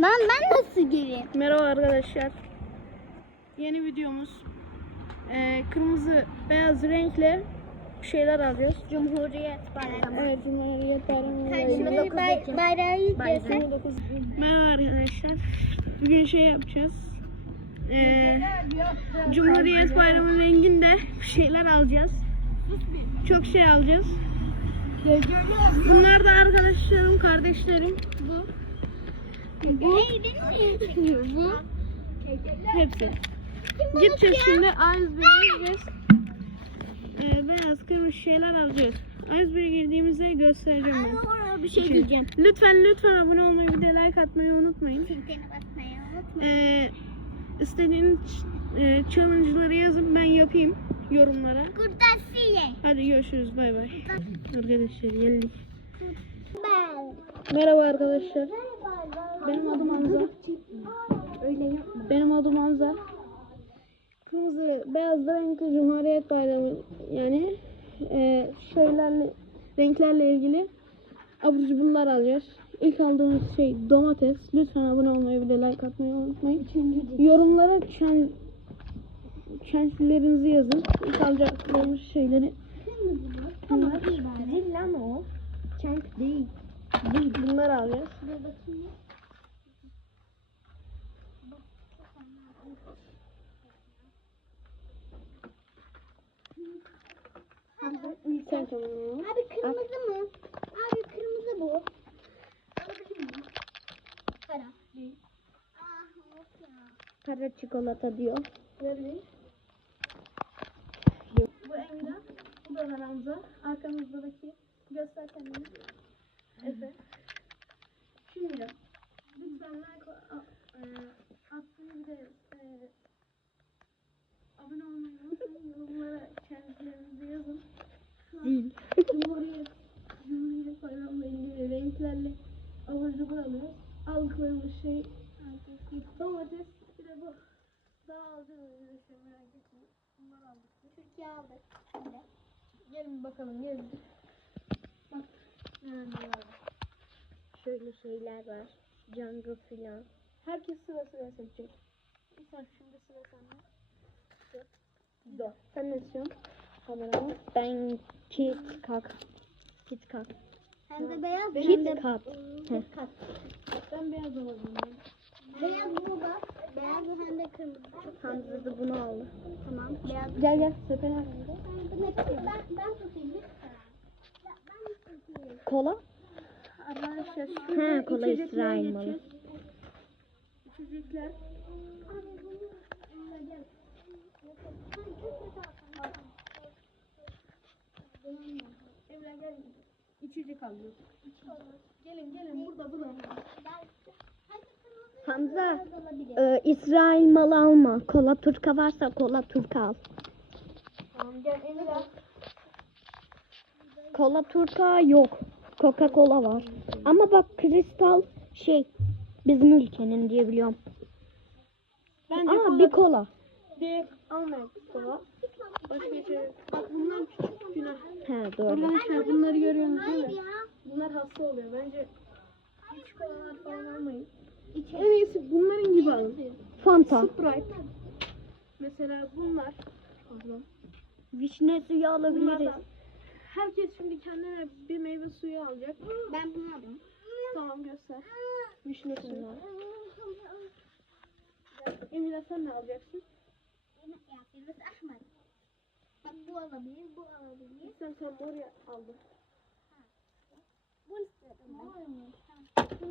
Lan ben nasıl gireyim? Merhaba arkadaşlar. Yeni videomuz. Ee, kırmızı beyaz renkle şeyler alacağız. Cumhuriyet Bayramı. Evet Cumhuriyet Bayramı. Şimdi bay, bayrağı yüklüyorsun. Merhaba arkadaşlar. Bugün şey yapacağız. Ee, Cumhuriyet Bayramı renginde şeyler alacağız. Çok şey alacağız. Bunlar da arkadaşlarım, kardeşlerim. Bu. Hepsi. Gideceğiz şimdi A101'e gideceğiz. Ee, beyaz kırmızı şeyler alacağız. A101'e girdiğimizde göstereceğim ben. Oraya bir şey diyeceğim. Lütfen lütfen abone olmayı bir de like atmayı unutmayın. Tintine basmayı unutma. Ee, istediğiniz e, challenge'ları yazın ben yapayım yorumlara. Hadi görüşürüz bay bay. Arkadaşlar geldik. Ben. Merhaba arkadaşlar. Benim adım Hamza. Öyle yapma. Benim adım Hamza. Kırmızı beyaz renkli Cumhuriyet Bayramı yani e, şeylerle renklerle ilgili abur cuburlar alacağız. İlk aldığımız şey domates. Lütfen abone olmayı bir de like atmayı unutmayın. Yorumlara çen çençlerinizi yazın. İlk alacaklarımız şeyleri. Ama değil lan o. Çank değil. Bunları alacağız. Dur bakayım. Sen al. Abi kırmızı mı? Abi kırmızı bu. Alabilir miyim? Para. Değil. Ah yok ya. Kara çikolata diyor. Verin. Bu Emre. Bu da Hamza. Arkamızdaki göster kendini. Efe. Şimdi lütfen like e, atmayı bir de e, abone olmayı unutmayın. Yorumlara kendilerinizi yazın. Değil. Cumhuriyet, Cumhuriyet Bayramı'yla ilgili renklerle abur cubur alıyoruz. Aldıklarımız şey domates bir de bu. Daha alacağız öyle şey merak etmeyin. Bunları aldık. Türkiye aldık. Şimdi. Gelin bakalım gelin. Bak. Yani var. Şöyle şeyler var. Jungle filan. Herkes sıra sıra seçecek. İnsan şimdi sıra sende. Dur. Sen ne istiyorsun? Kameramı. Ben Kit Kat. Kit Kat. Hem de beyaz Kit hem de Kat. Kit Kat. Ben beyaz olabilirim. Beyaz burada. Beyaz hem de kırmızı. Çok da bunu aldı. tamam. Beyaz. Gel gel sepene. Ben, ben, ben tutayım lütfen. Ya, Ben tutayım. Kola? Arkadaşlar He, şimdi kola İsrail malı. İçecekler. Abi bunu Emre gel. Sen çok kötü Gel. İçecek alıyoruz. Gelin gelin burada burada. Hamza, e, İsrail malı alma. Kola turka varsa kola turka al. Tamam gel Emre. Kola turka yok. Coca Cola var. Ama bak kristal şey bizim ülkenin diye biliyorum. Bence Aa kola bir kola. direkt almayalım kola. Başka içecek. Bak bunlar küçük günah. He doğru. Arkadaşlar bunları görüyorsunuz değil mi? Bunlar hasta oluyor. Bence hiç kolalar falan almayın. En iyisi bunların gibi alın. Fanta. Sprite. Mesela bunlar. Pardon. Vişne suyu alabiliriz. Bunlardan. Herkes şimdi kendine bir meyve suyu alacak. Ben bunu alayım. Tamam göster. Vişne suyu. Emine sen ne alacaksın? Ya Firuz Ahmet. Bu alabilir, bu alabilir. Sen sen mor ya- aldın. Bu istedim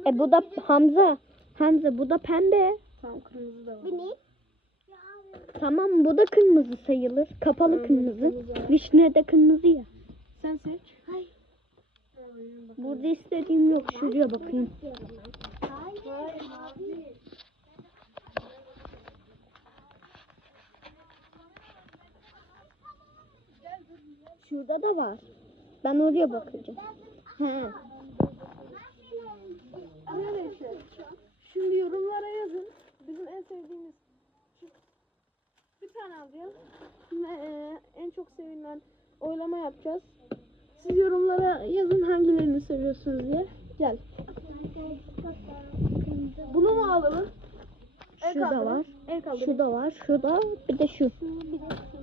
ben. E bu da Hamza. Hamza bu da pembe. Tamam kırmızı da var. Bu ne? Tamam bu da kırmızı sayılır. Kapalı Evet, kırmızı. kırmızı. Vişne de kırmızı ya. Sen seç. Hayır. Burada istediğim yok. Şuraya bakayım. Hayır. Hayır. Şurada da var. Ben oraya bakacağım. He. Arkadaşlar şimdi yorumlara yazın. Bizim en sevdiğimiz bir tane alacağız. Şimdi eee, en çok sevilen oylama yapacağız. Siz yorumlara yazın hangilerini seviyorsunuz diye. Gel. Bunu mu alalım. El Şu da kaldırın. var. El kaldırın. Şu da var. Şu da bir de şu. Bir de şu.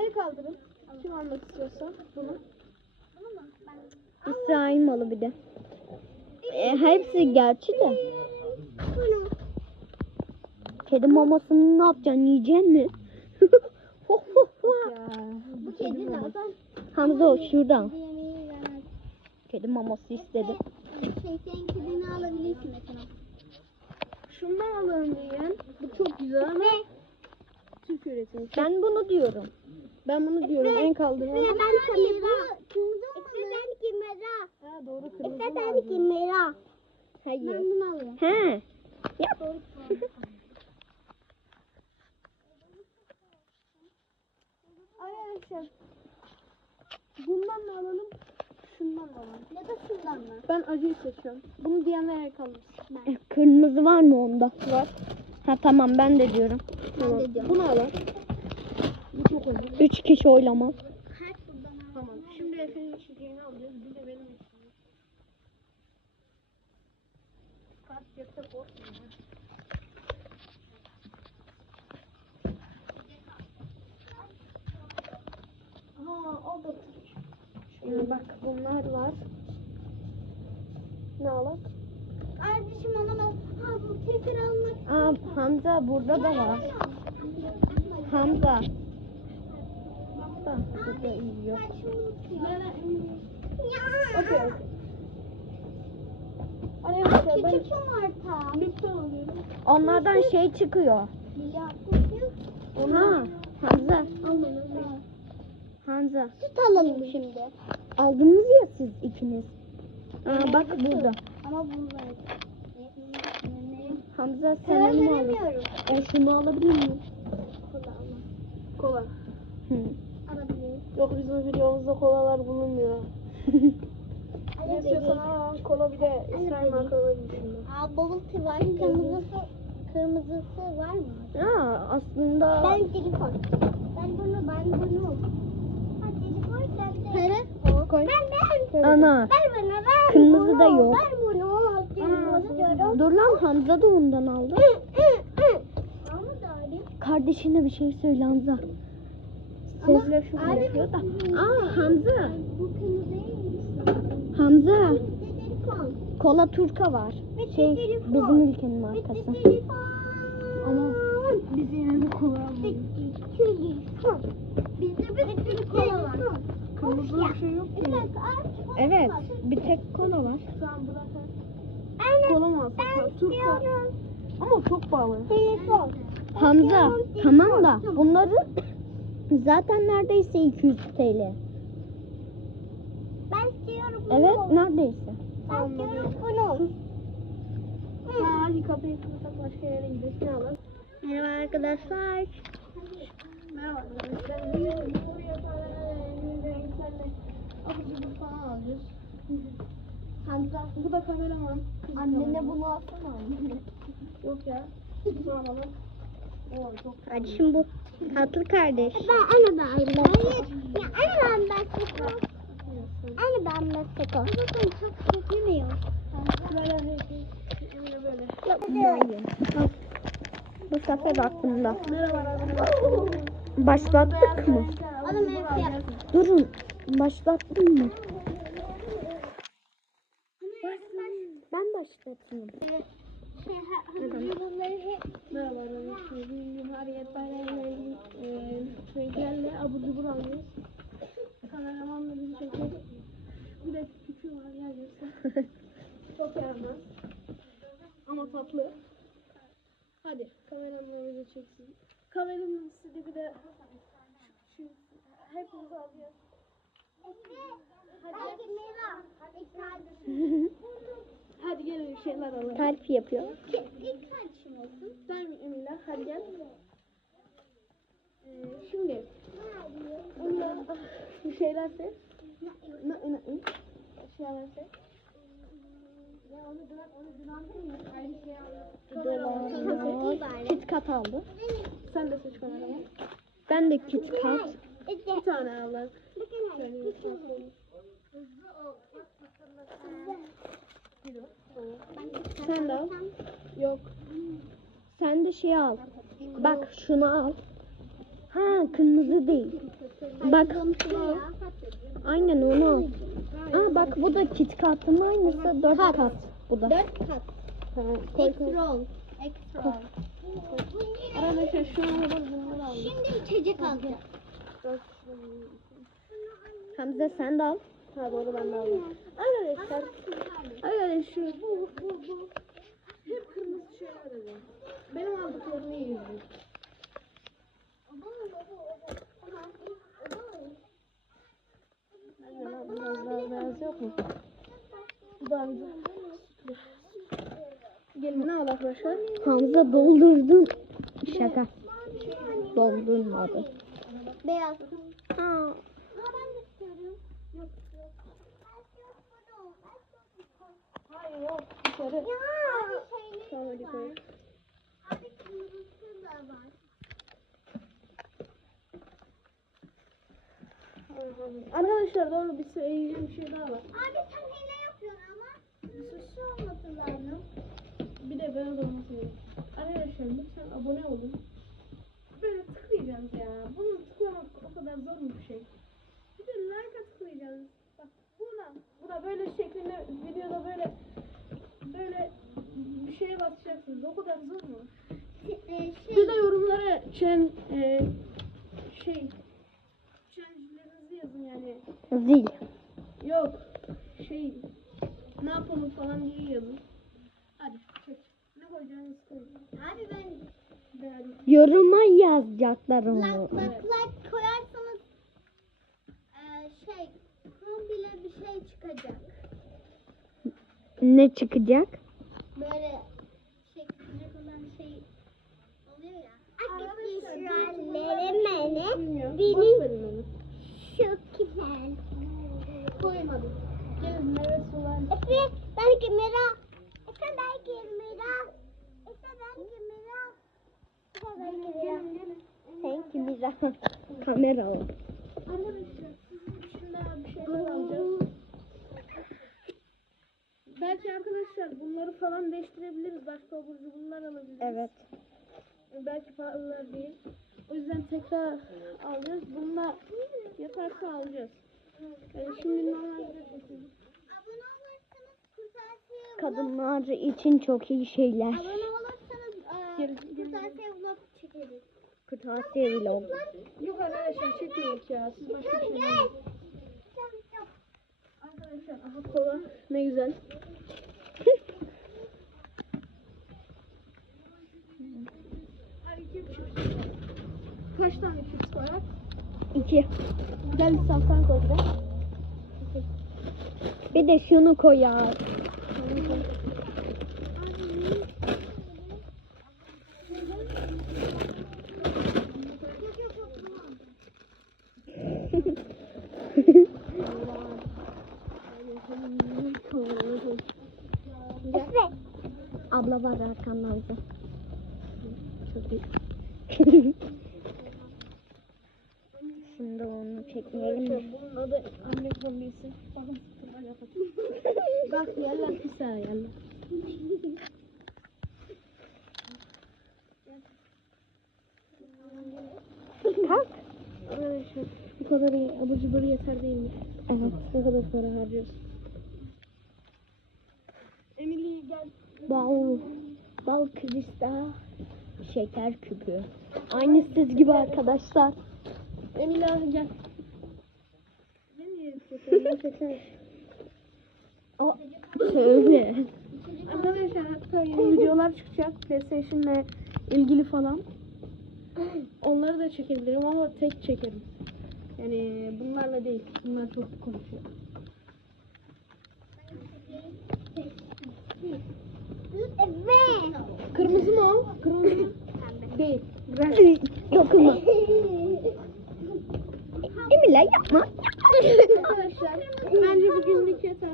El kaldırın. Kim almak istiyorsa bunu. İsrail malı bir de. E, hepsi gerçi de. Kedi mamasını ne yapacaksın? Yiyeceksin mi? Ho, ho, ho. Bu kedi zaten Hamza o şuradan. Kedi maması istedi. Şey senin kedini alabilirsin mesela. Şundan alalım diyen. Bu çok güzel ama Türk üretimi. Ben bunu diyorum. Ben bunu diyorum en kaldırma. ben kamera. Kırmızı mı? Ben kamera. Ha doğru kırmızı Ben kamera. Ben Hayır. bunu alıyorum. He. Yap. Arkadaşlar bundan mı alalım? Şundan mı alalım? Ya da şundan mı? Ben acıyı seçiyorum. Bunu diyenler el kaldırsın. E, Kırmızı var mı onda? Var. Ha tamam ben de diyorum. Tamam. Bunu alalım. Üç kişi oylama. Tamam. Şimdi Efe'nin içeceğini alacağız. Bir de benim içeceğim. Kart yatak olsun. Ha, o da Şöyle bak bunlar var. Ne alalım? Kardeşim alamaz. Ha bu tekrar almak. Aa, Hamza burada da var. Hamza. Bak da burada. Ben unutuyorum. Okey Ya. okey. Arkadaşlar ben Küçük yumurta. lütfen alıyorum. Onlardan şey çıkıyor. Ya küçük. Ha, Hamza. Hamza. Süt alalım şimdi. Aldınız ya siz ikiniz. Aa, bak burada. Ama bunu ver. Hamza sen onu veremiyorum. E, şunu alabilir miyim? Kola ama. Kola. Hı. Yok bizim videomuzda kolalar bulunmuyor. Ne istiyorsan aa, kola bir de İsrail markaları düşündüm. Aa bubble tea var. Kırmızısı, kırmızısı var mı? Ha, aslında Ben telefon. Ben bunu, ben bunu. Ha telefon sen de. Para. Koy. Ben ben. ana. Ver bana ver Kırmızı bunu. da yok. Ver bunu. İstiyorum. Dur lan Hamza da ondan aldı. Kardeşine bir şey söyle Hamza. Şu abi- yapıyor da. Aa Hamza. Hamza. Kola Turka var. Şey bizim ülkenin markası. Ama biz yine de kola telefon. Bizde bir kola var. Kırmızı bir şey yok ki. Evet, bir tek kola var. Tamam Kola mı alsak? İstiyorum. Ama çok pahalı. Telefon. Hamza, tamam da bunları zaten neredeyse 200 TL. Ben istiyorum bunu. Evet, neredeyse. Ben istiyorum bunu. Ha, hadi kapıyı kapatak başka yere gidelim. Merhaba arkadaşlar. Merhaba. Bir buraya falan alacağız. Hamza, bu da kameraman. Annene bunu alsana. Yok ya. Bunu alalım. Şimdi bu tatlı kardeş. Ben anne ben ben. Hayır. Ya anne ben ben. Anne ben ben. Bakın çok çekemiyor. böyle. Bu sefer aklımda. Başlattık mı? Durun, başlattın mı? Ben başlatayım. Bunları hep. Bugün Hariyet Bayramı'yla ilgili e, renklerle abur cubur alıyoruz. Kameramanla bizi çekiyor. Bir de küçüğü var gel göster. Çok yaramaz. Ama tatlı. Hadi kameramanla bizi çeksin. Kameranın istediği bir de şu, şu hepimiz alacağız. Hadi Mira. Hadi Hadi gelin bir şeyler alalım. Kalp yapıyor. İlk kardeşim olsun. Sen Emine hadi gel. Ee, şimdi onunla bir şeyler seç. Ne ne ne? Şeyler seç. Ya onu? Aynı şey. Kit kat aldı. Sen de seç kameraman. Ben de kit kat. Bir tane al. Şöyle bir tane. Sen de al. Yok. Sen de şey al. Bak şunu al. Ha kırmızı değil. Bak aynen onu al. Aa bak bu da kit katın aynısı dört kat. Bu da. Dört kat. Ha. Extra ol. Extra ol. Arkadaşlar şu an da bunları aldım. Şimdi içecek alacağım. Hamza sen de al. Ha doğru ben de aldım. Arkadaşlar. Arkadaşlar bu bu bu. Hep kırmızı şeyler alıyor. Benim aldıklarımı yiyorum. Biraz daha beyaz yok mu? Güzel. Gelin ne al arkadaşlar? Hamza doldurdun. Şaka. Doldurmadı. Beyaz. Ha. Ha ben de istiyorum. Yok. Hayır yok. Dışarı. Ya. Tamam hadi koy. Arkadaşlar doğru bir söyleyeceğim bir şey daha var. Abi sen hile yapıyorsun ama süslü olması lazım. Bir de beyaz olması lazım. Arkadaşlar lütfen abone olun. Böyle tıklayacağız ya. Bunu tıklamak o kadar zor mu bir şey? Bir de like'a tıklayacağız. Bak buna, buna böyle şeklinde videoda böyle böyle bir şeye basacaksınız. O kadar zor mu? Ee, şey, Bir de yorumlara çen e, şey challenge'lerinizi yazın yani. Zil. Yok şey ne yapalım falan diye yazın. Hadi çek. Ne koyacağınızı koyun. abi ben Beğendim. Yoruma yazacaklar like, onu. like, like koyarsanız ee, şey komple bir şey çıkacak. Ne çıkacak? Böyle şey çıkacak olan şey oluyor ya. Bilmiyorum. Benim- Boş verin onu. Çok güzel. Koymadım. Gelin meyve sular. Efe belki Mira. Efe belki Mira. Efe belki Mira. Efe belki Mira. Sen kimize kamera al. Arkadaşlar sizin için daha bir şeyler alacağız. Belki arkadaşlar bunları falan değiştirebiliriz. Başka abur cuburlar alabiliriz. Evet. Belki pahalılar değil. O tekrar alacağız. Bununla yaparsa alacağız. Yani şimdi normalde. Kadınlar için çok iyi şeyler. Abone olursanız gel- kırtasiye vlog çekeriz. Kırtasiye vlog. Yok arkadaşlar çekmedik ya. Siz başka bir şey. Arkadaşlar aha kola ne güzel. Hadi iki chips. Kaç tane chips koyar? İki. Gel safran koy bir de. Bir de şunu koyar. Abla var arkandan da. Çok iyi. Şimdi onu çekmeyelim mi? Arkadaşlar bunun adı anne kombisi. Bakın sıkıntı yapın. Bak yerler pis ha yerler. Kalk. Arkadaşlar bu kadar iyi abur cubur yeter değil mi? Evet. Kadar para harcıyoruz? Emily gel. Bal. Bal kristal. Şeker küpü. Aynı siz gibi arkadaşlar. Emily abi gel. O şöyle. Arkadaşlar yeni videolar çıkacak PlayStation'la ilgili falan. Onları da çekebilirim ama tek çekerim. Yani bunlarla değil. Bunlar çok konuşuyor. Efe. Kırmızı mı o? Kırmızı mı? değil. Dokunma. Emine yapma. Arkadaşlar bence bugünlük yeter.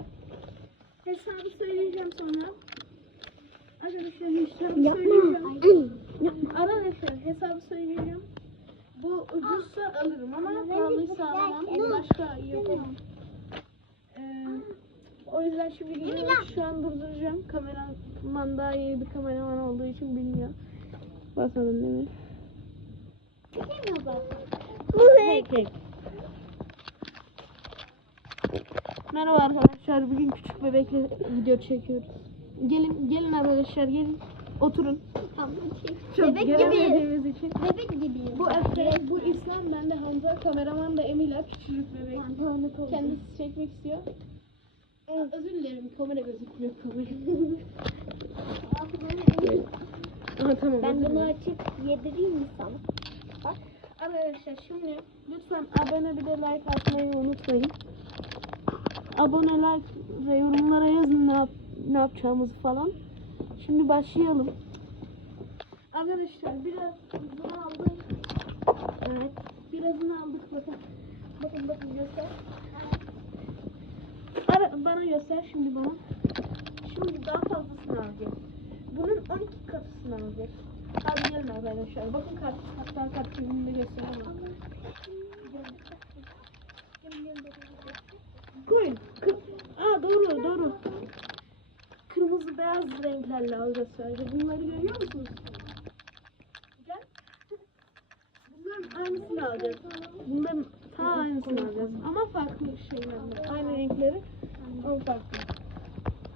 Hesabı söyleyeceğim sonra. Arkadaşlar hesabı söyleyeceğim. Yapma. Arkadaşlar hesabı söyleyeceğim. Bu ucuzsa alırım ama pahalıysa alamam. Başka yapamam. Ee, o yüzden şu videoyu şu an durduracağım. Kameraman daha iyi bir kameraman olduğu için bilmiyor. Basalım değil mi? Bu renk. Merhaba arkadaşlar. Bugün küçük bebekle video çekiyoruz. Gelin gelin arkadaşlar gelin. Oturun. Çok Bebek gibi. göremediğimiz için. Bebek gibi. Bu Efe, bu İslam, ben de Hamza, kameraman da Emila, küçücük bebek. Kendisi çekmek istiyor. Özür dilerim, kamera gözükmüyor kamera. Aha tamam. Ben bunu açıp yedireyim mi sana? Arkadaşlar şimdi lütfen abone bir de like atmayı unutmayın. Abone like ve yorumlara yazın ne, yap ne yapacağımızı falan. Şimdi başlayalım. Arkadaşlar biraz bunu aldık. Evet. Birazını aldık bakın. Bakın bakın göster. Ara, bana göster şimdi bana. Şimdi daha fazlasını alacağız. Bunun 12 katısını alacağız. Hadi gelin arkadaşlar. Bakın kart, hatta kart filminde gösteremem. Koyun. Kır- Aa doğru doğru. Kırmızı beyaz renklerle alacağız sadece. Bunları görüyor musunuz? Gel. Bunların aynısını alacağız. Bunların ta aynısını alacağız. Ama farklı şeylerle. Aynı renkleri ama farklı.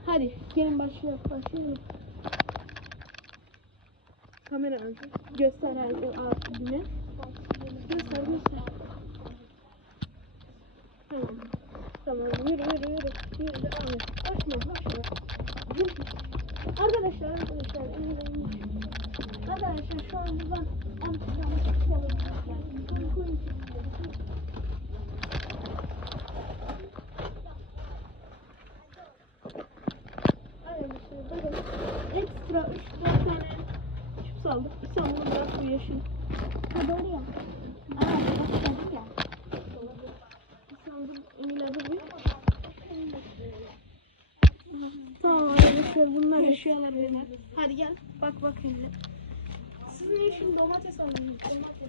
Hadi gelin başlayalım. Başlayalım. Kamera önce. Göster herkese abime. Göster göster. Tamam. Tamam yürü yürü yürü. Yürü devam et. Koşma koşma. Yürü. Arkadaşlar arkadaşlar. Arkadaşlar şu an buradan 12 tane kutu alabiliriz. Bunu koyun içine. Arkadaşlar bakın. Ekstra 3-4 tane çips aldık. İstanbul'un biraz bu yeşil. Ha doğru ya. Aa, başladık ya. İstanbul Emil adı bu. Tamam arkadaşlar bunlar eşyalar benim. Hadi gel bak bak Emine. Sizin için domates alayım. Domates.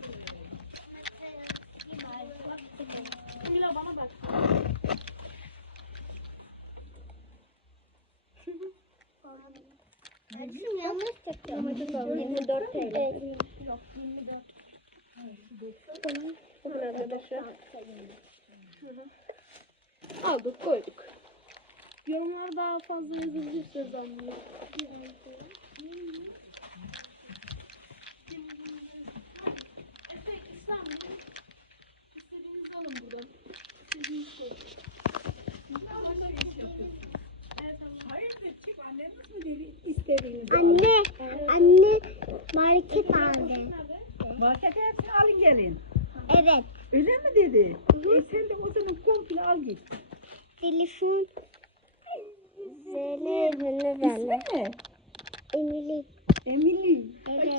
Emine bana bak. Ersin yanlış çıktı. Domates alayım. 24 TL. Bakın arkadaşlar. Aldık koyduk. Yorumlar daha fazla yazabilirsiniz anlıyor. İstediğinizi alın buradan. İstediğiniz şey. Anne, anne market aldı. Market hepsini alın gelin. Evet. Öyle mi dedi? E sen de o zaman komple al git. Telefon. Zele zele zele. İsmi ne? Emily. Emily. Evet.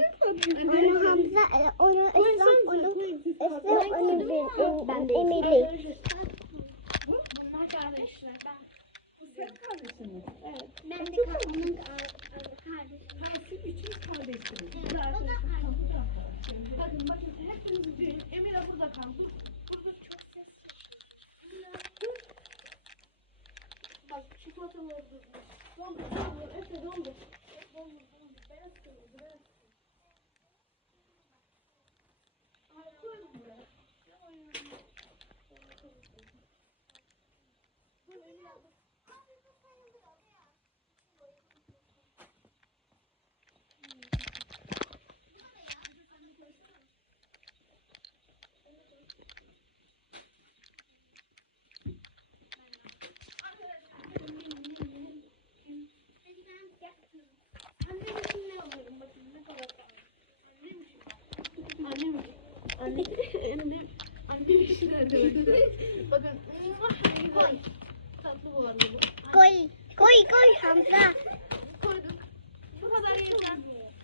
Onu Hamza, e, onu İslam, onu İslam, onu ben, ben Emily. Bunlar kardeşler. Bu sen kardeşin mi? Evet. Ben de onun kardeşim. Ha siz üçünüz kardeşsiniz. Bakın bakın hepiniz düğün. Emine burada kal. Dur. Burada çok ses. Bak çikolata var burada. Doldur doldur. Efe doldur. Doldur doldur. Beyaz kırmızı beyaz. Ay, koyun buraya. Annem anne annem annem Bakın koy. Tatlı bu arada bu. Koy, koy, koy Hamza. Koyduk. Bu kadar yeter.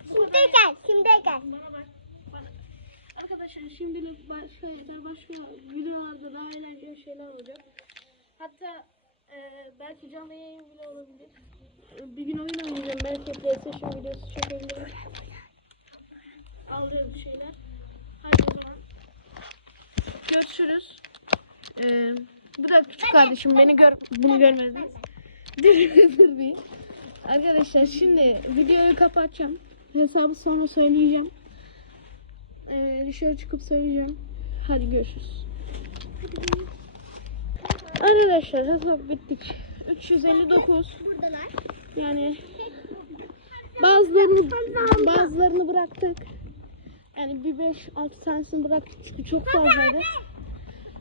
Şimdi gel, şimdi gel. Bana bak. Bana. Arkadaşlar şimdilik başka yeter. Başka videolarda daha eğlenceli şeyler olacak. Hatta e, belki canlı yayın bile olabilir. Bir gün oyun oynayacağım. Belki PlayStation videosu çekebilirim. Alacağız bir şeyler. Hadi o zaman. Görüşürüz. Ee, bu da küçük kardeşim. Beni gör bunu görmediniz. Dur dur bir. Arkadaşlar şimdi videoyu kapatacağım. hesabı sonra söyleyeceğim. Ee, dışarı çıkıp söyleyeceğim. Hadi görüşürüz. Arkadaşlar hesap bittik. 359 Buradalar. yani bazılarını bazılarını bıraktık. Yani bir 5-6 tanesini bıraktık çünkü çok fazlaydı.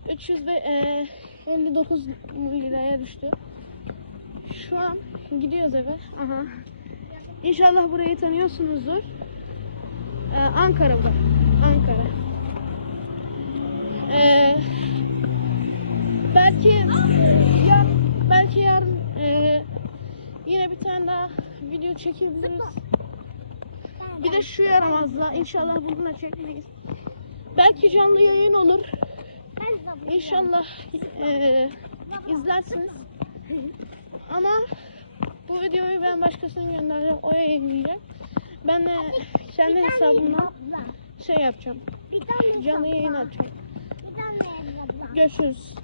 359 liraya düştü. Şu an gidiyoruz eve. Aha. İnşallah burayı tanıyorsunuzdur. Ee, Ankara bu. Ankara. Ee, belki ya belki yarın ee, yine bir tane daha video çekebiliriz. Bir de şu yaramazla inşallah bununla çekmeyiz. Belki canlı yayın olur. İnşallah eee izlersiniz. Ama bu videoyu ben başkasına göndereceğim. O yayınlayacak. Ben de kendi hesabımdan şey yapacağım. Canlı yayın açacağım. Görüşürüz.